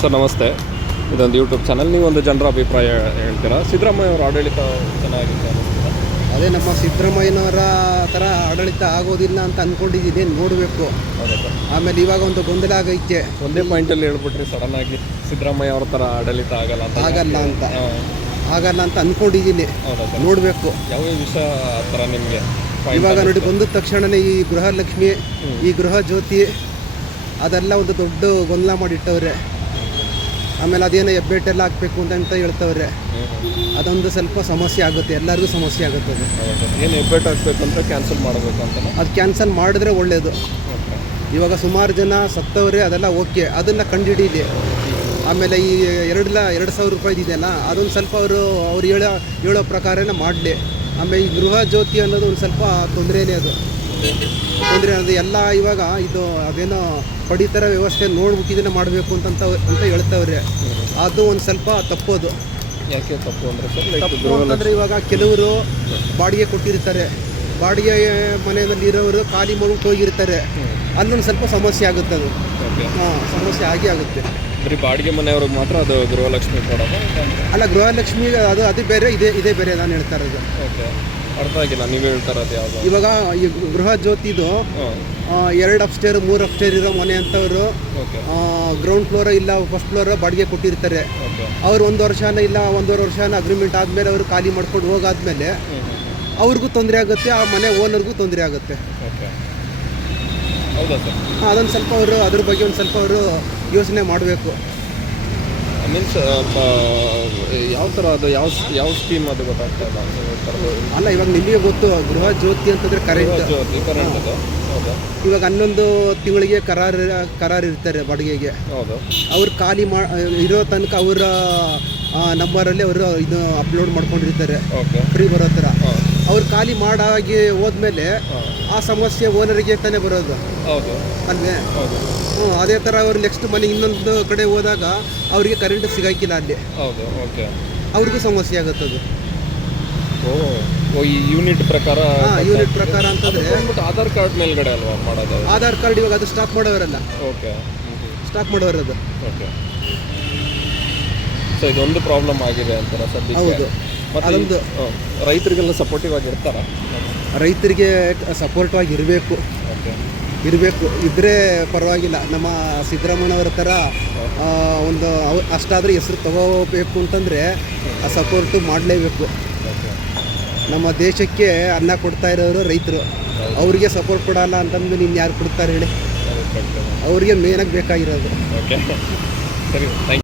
Sir ನಮಸ್ತೆ, ಇದೊಂದು YouTube channel. ನೀವೊಂದು ಜನರ ಅಭಿಪ್ರಾಯ ಹೇಳ್ತೀರಾ? ಸಿದ್ದರಾಮಯ್ಯ ಅವರ ಆಡಳಿತ ಚೆನ್ನಾಗಿತ್ತು ಅನ್ನಿಸ್ತೀರಾ? ಅದೇ ನಮ್ಮ ಸಿದ್ದರಾಮಯ್ಯನವರ ಥರ ಆಡಳಿತ ಆಗೋದಿಲ್ಲ ಅಂತ ಅಂದ್ಕೊಂಡಿದ್ದೀನಿ, ನೋಡಬೇಕು. ಆಮೇಲೆ ಇವಾಗ ಒಂದು ಗೊಂದಲ ಆಗೈತೆ. ಒಂದೇ ಪಾಯಿಂಟಲ್ಲಿ ಹೇಳ್ಬಿಟ್ರಿ ಸಡನ್ ಆಗಿ ಸಿದ್ದರಾಮಯ್ಯ ಅವ್ರ ಥರ ಆಡಳಿತ ಆಗಲ್ಲ ಅಂತ ಅಂದ್ಕೊಂಡಿದ್ದೀನಿ, ನೋಡಬೇಕು. ಯಾವ ವಿಷಯ ಆ ಥರ ನಿಮಗೆ ಇವಾಗ ನೋಡಿ, ಬಂದ ತಕ್ಷಣವೇ ಈ ಗೃಹಲಕ್ಷ್ಮಿ, ಈ ಗೃಹ ಜ್ಯೋತಿ ಅದೆಲ್ಲ ಒಂದು ದೊಡ್ಡ ಗೊಂದಲ ಮಾಡಿಟ್ಟವ್ರೆ. ಆಮೇಲೆ ಅದೇನೋ ಹೆಬ್ಬೆಟ್ಟೆಲ್ಲ ಹಾಕಬೇಕು ಅಂತ ಹೇಳ್ತವ್ರೆ. ಅದೊಂದು ಸ್ವಲ್ಪ ಸಮಸ್ಯೆ ಆಗುತ್ತೆ, ಎಲ್ಲರಿಗೂ ಸಮಸ್ಯೆ ಆಗುತ್ತೆ. ಅದು ಏನು ಹೆಬ್ಬೆಟ್ಟು ಹಾಕಬೇಕು ಅಂತ ಕ್ಯಾನ್ಸಲ್ ಮಾಡಬೇಕು ಅಂತ? ಅದು ಕ್ಯಾನ್ಸಲ್ ಮಾಡಿದ್ರೆ ಒಳ್ಳೆಯದು. ಇವಾಗ ಸುಮಾರು ಜನ ಸತ್ತವ್ರೆ, ಅದೆಲ್ಲ ಓಕೆ, ಅದನ್ನು ಕಂಡುಹಿಡೀಲಿ. ಆಮೇಲೆ ಈ 2,000 ರೂಪಾಯಿದು ಇದೆಯಲ್ಲ, ಅದೊಂದು ಸ್ವಲ್ಪ ಅವ್ರು ಹೇಳೋ ಪ್ರಕಾರನೇ ಮಾಡಲಿ. ಆಮೇಲೆ ಈ ಗೃಹ ಜ್ಯೋತಿ ಅನ್ನೋದು ಒಂದು ಸ್ವಲ್ಪ ತೊಂದರೆನೇ, ಅದು ತೊಂದರೆ ಅನ್ನೋದು ಎಲ್ಲ. ಇವಾಗ ಇದು ಅದೇನೋ ಪಡಿತರ ವ್ಯವಸ್ಥೆ ನೋಡ್ಬಿಟ್ಟಿದ್ದನ್ನು ಮಾಡಬೇಕು ಅಂತ ಹೇಳ್ತವ್ರೆ. ಅದು ಒಂದು ಸ್ವಲ್ಪ ತಪ್ಪೋದು. ಯಾಕೆ ತಪ್ಪು ಅಂದರೆ ತಪ್ಪು ಅಂತಂದರೆ, ಇವಾಗ ಕೆಲವರು ಬಾಡಿಗೆ ಕೊಟ್ಟಿರ್ತಾರೆ, ಬಾಡಿಗೆ ಮನೆಯಲ್ಲಿ ಇರೋರು ಖಾಲಿ ಮಾಡ್ಬಿಟ್ಟು ಹೋಗಿರ್ತಾರೆ. ಅಲ್ಲೊಂದು ಸ್ವಲ್ಪ ಸಮಸ್ಯೆ ಆಗುತ್ತೆ. ಅದು ಸಮಸ್ಯೆ ಆಗುತ್ತೆ. ಬರೀ ಬಾಡಿಗೆ ಮನೆಯವ್ರಿಗೆ ಮಾತ್ರ ಅದು ಗೃಹಲಕ್ಷ್ಮಿ ಕೊಡೋದು? ಅಲ್ಲ, ಗೃಹಲಕ್ಷ್ಮಿ ಅದು ಬೇರೆ, ಇದೇ ಬೇರೆ ನಾನು ಹೇಳ್ತಾ ಇರೋದು. ಓಕೆ, ಅರ್ಥ ಆಗಿಲ್ಲ ನೀವು ಹೇಳ್ತಾ ಇರೋದು ಯಾವುದು? ಇವಾಗ ಈ ಗೃಹ ಜ್ಯೋತಿದು 2 ಅಪ್ಸ್ಟೇರ್ 3 ಅಪ್ಸ್ಟೇರ್ ಇರೋ ಮನೆ ಅಂತವರು ಗ್ರೌಂಡ್ ಫ್ಲೋರ್ ಇಲ್ಲ ಫಸ್ಟ್ ಫ್ಲೋರ್ ಬಾಡಿಗೆ ಕೊಟ್ಟಿರ್ತಾರೆ. ಅವ್ರು 1 ವರ್ಷನ ಇಲ್ಲ 1.5 ವರ್ಷನ ಅಗ್ರಿಮೆಂಟ್ ಆದಮೇಲೆ ಅವರು ಖಾಲಿ ಮಾಡ್ಕೊಂಡು ಹೋಗಾದ್ಮೇಲೆ ಅವ್ರಿಗೂ ತೊಂದರೆ ಆಗುತ್ತೆ, ಆ ಮನೆ ಓನರ್ಗೂ ತೊಂದರೆ ಆಗುತ್ತೆ. ಹೌದಾ ಸರ್? ಅದೊಂದು ಸ್ವಲ್ಪ ಅದ್ರ ಬಗ್ಗೆ ಒಂದು ಸ್ವಲ್ಪ ಯೋಚನೆ ಮಾಡಬೇಕು. ಮೀನ್ಸ್ ಯಾವ ಥರ ಅದು ಯಾವ ಸ್ಕೀಮ್ ಅದು ಗೊತ್ತಾಗ್ತಾ ಇಲ್ಲ? ಅಲ್ಲ, ಇವಾಗ ನಿಮಗೆ ಗೊತ್ತು, ಗೃಹ ಜ್ಯೋತಿ ಅಂತಂದರೆ ಕರೆಂಟ್. ಇವಾಗ 11 ತಿಂಗಳಿಗೆ ಕರಾರು ಇರ್ತಾರೆ ಬಾಡಿಗೆಗೆ. ಅವ್ರು ಖಾಲಿ ಇರೋ ತನಕ ಅವರ ನಂಬರಲ್ಲಿ ಅವರು ಇದು ಅಪ್ಲೋಡ್ ಮಾಡ್ಕೊಂಡಿರ್ತಾರೆ, ಫ್ರೀ ಬರೋ ಥರ. ಅವ್ರು ಖಾಲಿ ಮಾಡಾಗಿ ಹೋದ್ಮೇಲೆ ಆ ಸಮಸ್ಯೆ ಓನರಿಗೆ ತಾನೇ ಬರೋದು ಅಲ್ವೇ? ಅದೇ ಥರ ಅವ್ರು ನೆಕ್ಸ್ಟ್ ಮನೆ ಇನ್ನೊಂದು ಕಡೆ ಹೋದಾಗ ಅವರಿಗೆ ಕರೆಂಟ್ ಸಿಗಾಕಿಲ್ಲ, ಅಲ್ಲಿ ಅವ್ರಿಗೂ ಸಮಸ್ಯೆ ಆಗುತ್ತದು. ಈ ಯೂನಿಟ್ ಪ್ರಕಾರ ಅಂತಂದರೆ ಆಧಾರ್ ಕಾರ್ಡ್ ಮೇಲ್ಗಡೆ ಅಲ್ವಾ ಮಾಡೋದು? ಆಧಾರ್ ಕಾರ್ಡ್ ಇವಾಗ ಅದು ಸ್ಟಾಪ್ ಮಾಡೋರಲ್ಲ, ಸ್ಟಾಪ್ ಮಾಡೋರದು. ಸೊ ಇದೊಂದು ಪ್ರಾಬ್ಲಮ್ ಆಗಿದೆ ಅಂತಾರ ಸದ್ಯಕ್ಕೆ? ಹೌದು. ಅದೊಂದು ರೈತರಿಗೆಲ್ಲ ಸಪೋರ್ಟಿವ್ ಆಗಿರ್ತಾರ? ರೈತರಿಗೆ ಸಪೋರ್ಟಿವ್ ಆಗಿ ಇರಬೇಕು, ಇದ್ದರೆ ಪರವಾಗಿಲ್ಲ. ನಮ್ಮ ಸಿದ್ದರಾಮಯ್ಯನವರ ಥರ ಒಂದು ಅಷ್ಟಾದರೂ ಹೆಸರು ತಗೋಬೇಕು ಅಂತಂದರೆ ಆ ಸಪೋರ್ಟು ಮಾಡಲೇಬೇಕು. ನಮ್ಮ ದೇಶಕ್ಕೆ ಅನ್ನ ಕೊಡ್ತಾ ಇರೋರು ರೈತರು, ಅವರಿಗೆ ಸಪೋರ್ಟ್ ಕೊಡಲ್ಲ ಅಂತಂದ್ರೆ ಇನ್ನು ಯಾರು ಕೊಡ್ತಾರೆ ಹೇಳಿ? ಅವರಿಗೆ ಮೇನಾಗಿ ಬೇಕಾಗಿರೋದು.